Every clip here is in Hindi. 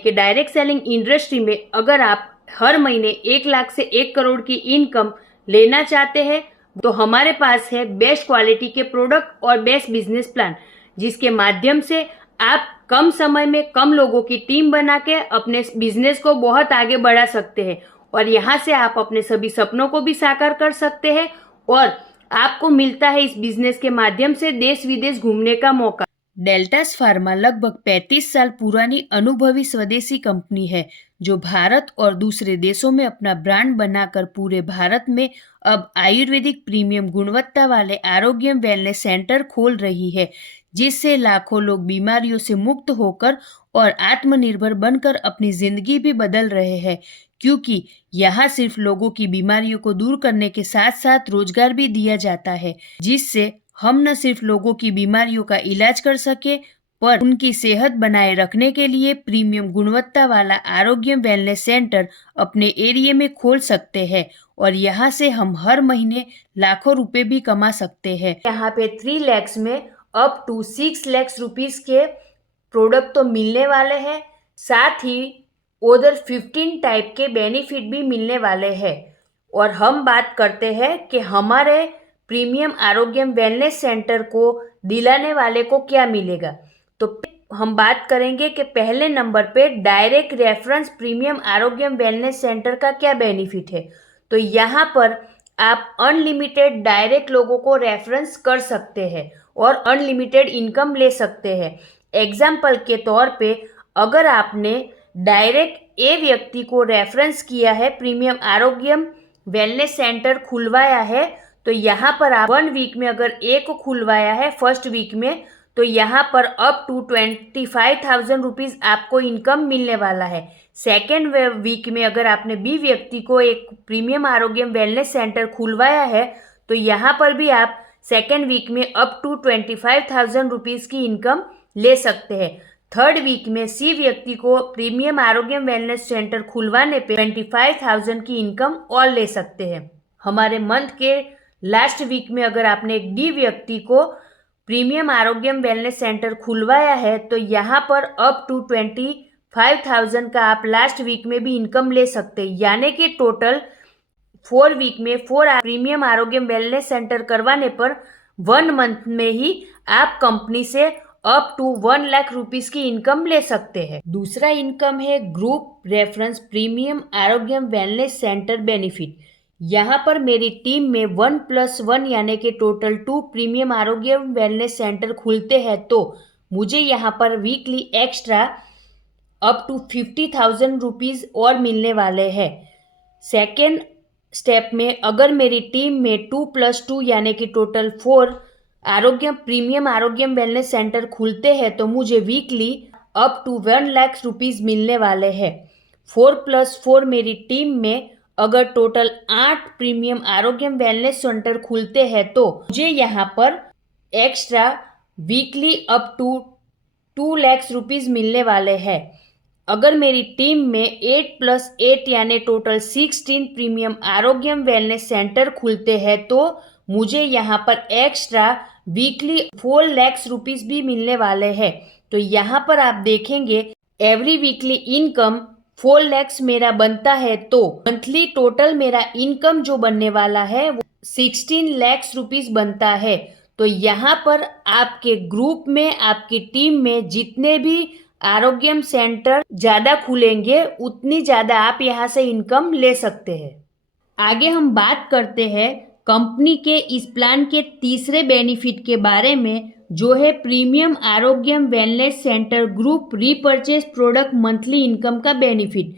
कि डायरेक्ट सेलिंग इंडस्ट्री में अगर आप हर महीने 1 लाख से 1 करोड़ की इनकम लेना चाहते हैं तो हमारे पास है बेस्ट क्वालिटी के प्रोडक्ट और बेस्ट बिजनेस प्लान, जिसके माध्यम से आप कम समय में कम लोगों की टीम बना के अपने बिजनेस को बहुत आगे बढ़ा सकते हैं और यहाँ से आप अपने सभी सपनों को भी साकार कर सकते हैं और आपको मिलता है इस बिजनेस के माध्यम से देश विदेश घूमने का मौका। डेल्टास फार्मा लगभग 35 साल पुरानी अनुभवी स्वदेशी कंपनी है जो भारत और दूसरे देशों में अपना ब्रांड बनाकर पूरे भारत में अब आयुर्वेदिक प्रीमियम गुणवत्ता वाले आरोग्य वेलनेस सेंटर खोल रही है, जिससे लाखों लोग बीमारियों से मुक्त होकर और आत्मनिर्भर बनकर अपनी जिंदगी भी बदल रहे हैं, क्योंकि यहाँ सिर्फ लोगों की बीमारियों को दूर करने के साथ साथ रोजगार भी दिया जाता है, जिससे हम न सिर्फ लोगों की बीमारियों का इलाज कर सके पर उनकी सेहत बनाए रखने के लिए प्रीमियम गुणवत्ता वाला आरोग्य वेलनेस सेंटर अपने एरिया में खोल सकते हैं और यहाँ से हम हर महीने लाखों रुपए भी कमा सकते हैं। यहाँ पे 3 लाख में अप टू 6 लाख रुपीस के प्रोडक्ट तो मिलने वाले हैं, साथ ही उधर 15 टाइप के बेनिफिट भी मिलने वाले हैं। और हम बात करते हैं कि हमारे प्रीमियम आरोग्य वेलनेस सेंटर को दिलाने वाले को क्या मिलेगा, तो हम बात करेंगे कि पहले नंबर पे direct reference premium Arogya wellness centre का क्या बेनिफिट है। तो यहाँ पर आप अनलिमिटेड डायरेक्ट लोगों को रेफरेंस कर सकते हैं और अनलिमिटेड इनकम ले सकते हैं। एग्जाम्पल के तौर पे अगर आपने डायरेक्ट ए व्यक्ति को रेफरेंस किया है, प्रीमियम आरोग्य वेलनेस सेंटर खुलवाया है, तो यहाँ पर आप 1 वीक में अगर ए को खुलवाया है फर्स्ट वीक में, तो यहाँ पर अप टू 25,000 रुपीज आपको इनकम मिलने वाला है। सेकेंड वीक में अगर आपने बी व्यक्ति को एक प्रीमियम आरोग्य वेलनेस सेंटर खुलवाया है, तो यहाँ पर भी आप सेकेंड वीक में अप टू 25,000 रुपीज की इनकम ले सकते हैं। थर्ड वीक में सी व्यक्ति को प्रीमियम आरोग्य वेलनेस सेंटर खुलवाने पे 25,000 की इनकम और ले सकते हैं। हमारे मंथ के लास्ट वीक में अगर आपने एक डी व्यक्ति को प्रीमियम आरोग्य वेलनेस सेंटर खुलवाया है, तो यहाँ पर अप टू 25,000 का आप लास्ट वीक में भी इनकम ले सकते हैं। यानी कि टोटल 4 वीक में 4 प्रीमियम आरोग्य वेलनेस सेंटर करवाने पर 1 मंथ में ही आप कंपनी से अप टू 1 लाख रुपीस की इनकम ले सकते हैं। दूसरा इनकम है group reference premium Arogya wellness centre benefit. यहाँ पर मेरी टीम में 1+1 यानी कि total 2 premium Arogya wellness centre खुलते हैं, तो मुझे यहाँ पर weekly extra up to 50,000 rupees और मिलने वाले हैं। सेकेंड स्टेप में अगर मेरी टीम में 2+2 यानी कि total 4 premium Arogya wellness centre खुलते हैं, तो मुझे weekly up to 1 lakh rupees मिलने वाले हैं। 4+4 मेरी टीम में अगर total 8 premium Arogya wellness centre खुलते हैं, तो मुझे यहाँ पर extra weekly up to 2 lakh rupees मिलने वाले हैं। अगर मेरी टीम में 8+8 यानी total 16 premium Arogya wellness centre खुलते हैं, तो मुझे यहाँ पर एक्स्ट्रा वीकली 4 लाख रुपीज भी मिलने वाले हैं। तो यहाँ पर आप देखेंगे एवरी वीकली इनकम 4 लाख मेरा बनता है, तो मंथली टोटल मेरा इनकम जो बनने वाला है वो 16 लाख रुपीज बनता है। तो यहाँ पर आपके ग्रुप में, आपकी टीम में जितने भी आरोग्य सेंटर ज्यादा खुलेंगे, उतनी ज्यादा आप यहाँ से इनकम ले सकते हैं। आगे हम बात करते हैं कंपनी के इस प्लान के तीसरे बेनिफिट के बारे में, जो है premium Arogya wellness centre group repurchase product monthly income का बेनिफिट।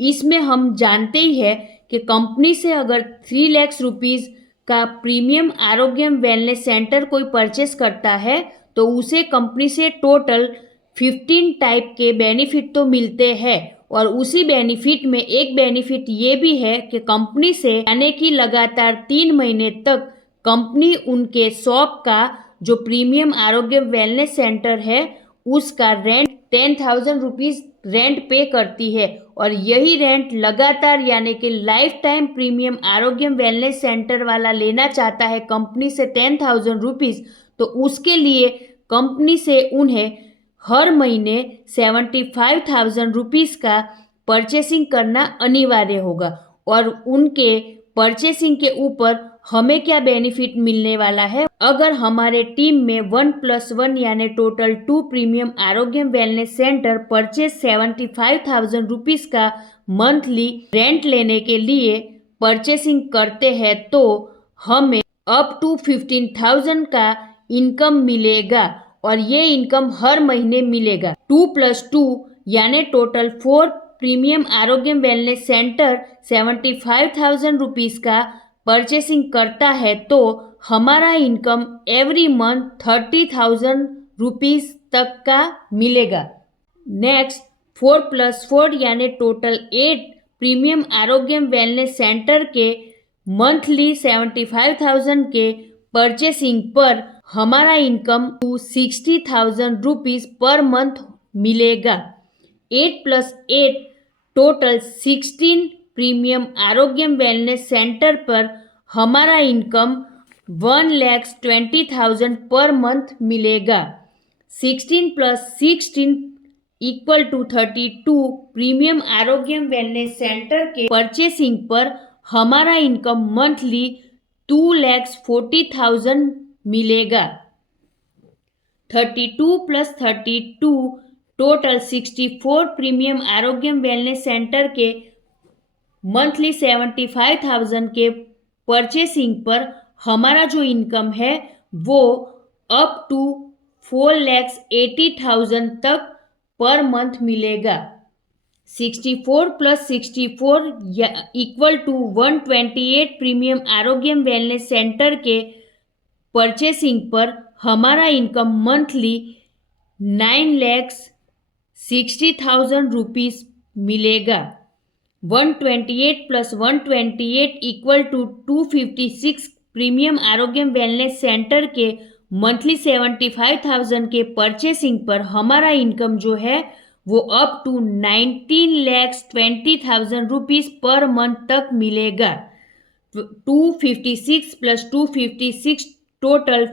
इसमें हम जानते ही है कि कंपनी से अगर 3 लाख रुपीज का प्रीमियम आरोग्य वेलनेस सेंटर कोई परचेस करता है, तो उसे कंपनी से टोटल 15 टाइप के बेनिफिट तो मिलते हैं। और उसी बेनिफिट में एक बेनिफिट ये भी है कि कंपनी से यानी कि लगातार 3 महीने तक कंपनी उनके शॉप का जो प्रीमियम आरोग्य वेलनेस सेंटर है उसका रेंट 10,000 रुपीज रेंट पे करती है। और यही रेंट लगातार यानी कि life time premium Arogya wellness centre वाला लेना चाहता है कंपनी से 10,000 रुपीज, तो उसके लिए कंपनी से उन्हें हर महीने 75,000 रुपीज़ का परचेसिंग करना अनिवार्य होगा। और उनके परचेसिंग के ऊपर हमें क्या बेनिफिट मिलने वाला है, अगर हमारे टीम में 1+1 यानी total 2 premium Arogya wellness centre purchase 75,000 rupees का मंथली रेंट लेने के लिए परचेसिंग करते हैं तो हमें अप टू 15,000 का इनकम मिलेगा और ये इनकम हर महीने मिलेगा। 2+2 यानी total 4 premium Arogya wellness centre 75,000 rupees का परचेसिंग करता है तो हमारा इनकम एवरी मंथ 30,000 रुपीज़ तक का मिलेगा। नेक्स्ट 4+4 यानी total 8 premium Arogya wellness centre के मंथली 75,000 के परचेसिंग पर हमारा इनकम 60,000 रुपीज़ पर मंथ मिलेगा। 8+8 total 16 premium Arogya wellness centre पर हमारा इनकम 1,20,000 पर मंथ मिलेगा। 16+16 equal to 32 premium Arogya wellness centre के परचेसिंग पर हमारा इनकम मंथली 2,40,000 मिलेगा। 32+32 total 64 premium Arogya wellness centre के मंथली 75,000 के परचेसिंग पर हमारा जो इनकम है वो अप टू 4,80,000 तक पर मंथ मिलेगा। 64+64 equal to 128 premium Arogya wellness centre के परचेसिंग पर हमारा इनकम मंथली 9,60,000 रुपीज़ मिलेगा। 128+128 equal to 256 premium Arogya wellness centre के मंथली 75,000 के परचेसिंग पर हमारा इनकम जो है वो up to 19,20,000 rupees per month तक मिलेगा। 256+256 total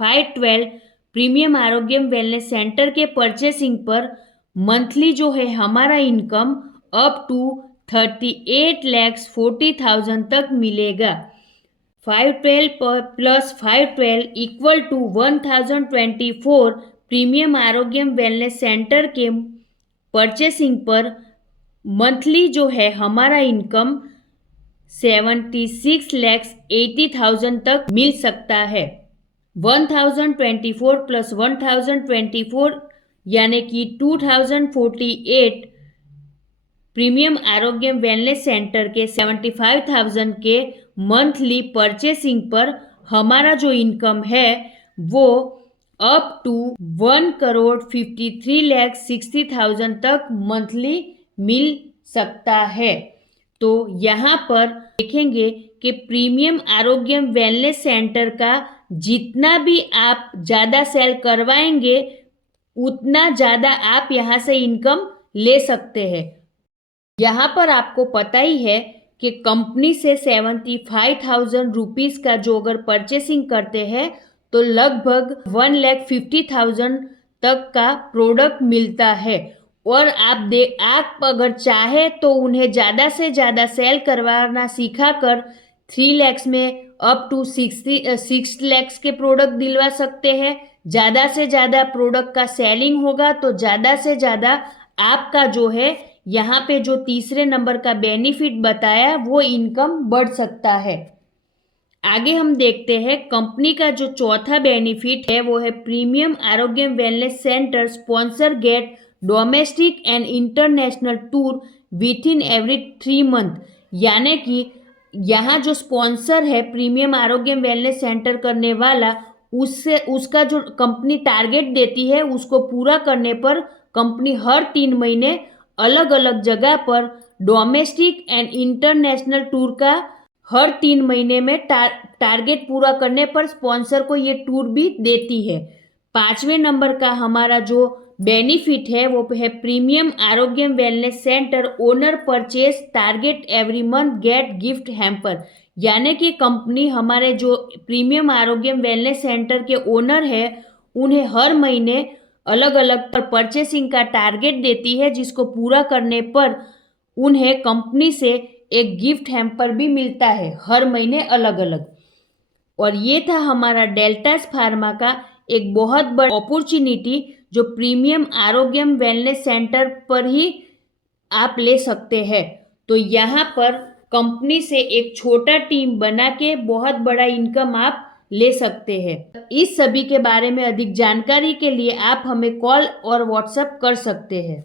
512 premium Arogya wellness centre के परचेसिंग पर मंथली जो है हमारा इनकम अप टू 38,40,000 तक मिलेगा। 512+512 equal to 1,024 premium Arogya wellness centre के परचेसिंग पर मंथली जो है हमारा इनकम 76,80,000 तक मिल सकता है। 1,024+1,024 यानी कि 2,048 प्रीमियम आरोग्य वेलनेस सेंटर के 75,000 के मंथली परचेसिंग पर हमारा जो इनकम है वो अप टू 1,53,60,000 तक मंथली मिल सकता है। तो यहाँ पर देखेंगे कि प्रीमियम आरोग्य वेलनेस सेंटर का जितना भी आप ज़्यादा सेल करवाएंगे उतना ज़्यादा आप यहाँ से इनकम ले सकते हैं। यहाँ पर आपको पता ही है कि कंपनी से 75,000 रुपीज़ का जो अगर परचेसिंग करते हैं तो लगभग 1,50,000 तक का प्रोडक्ट मिलता है। और आप अगर चाहे तो उन्हें ज़्यादा से ज़्यादा सेल करवाना सिखाकर 3 लाख में अप टू 6 लाख के प्रोडक्ट दिलवा सकते हैं। ज़्यादा से ज़्यादा प्रोडक्ट का सेलिंग होगा तो ज़्यादा से ज़्यादा आपका जो है यहाँ पे जो तीसरे नंबर का बेनिफिट बताया वो इनकम बढ़ सकता है। आगे हम देखते हैं कंपनी का जो चौथा बेनिफिट है वो है premium Arogya wellness centre sponsor get domestic and international tour with in every 3 month. यानी कि यहाँ जो स्पॉन्सर है प्रीमियम आरोग्य वेलनेस सेंटर करने वाला उसका जो कंपनी टारगेट देती है उसको पूरा करने पर कंपनी हर 3 महीने अलग अलग जगह पर डोमेस्टिक एंड इंटरनेशनल टूर का हर 3 महीने में टारगेट पूरा करने पर स्पॉन्सर को ये टूर भी देती है। 5वें नंबर का हमारा जो बेनिफिट है वो है premium Arogya wellness centre owner purchase target every month get gift hamper. यानी कि कंपनी हमारे जो प्रीमियम आरोग्य वेलनेस सेंटर के ओनर है उन्हें हर महीने अलग अलग पर परचेसिंग का टारगेट देती है, जिसको पूरा करने पर उन्हें कंपनी से एक गिफ्ट हैम्पर भी मिलता है हर महीने अलग अलग। और ये था हमारा डेल्टास फार्मा का एक बहुत बड़ा अपॉर्चुनिटी, जो प्रीमियम आरोग्यम वेलनेस सेंटर पर ही आप ले सकते हैं। तो यहाँ पर कंपनी से एक छोटा टीम बना के बहुत बड़ा इनकम आप ले सकते हैं। इस सभी के बारे में अधिक जानकारी के लिए आप हमें कॉल और व्हाट्सएप कर सकते हैं।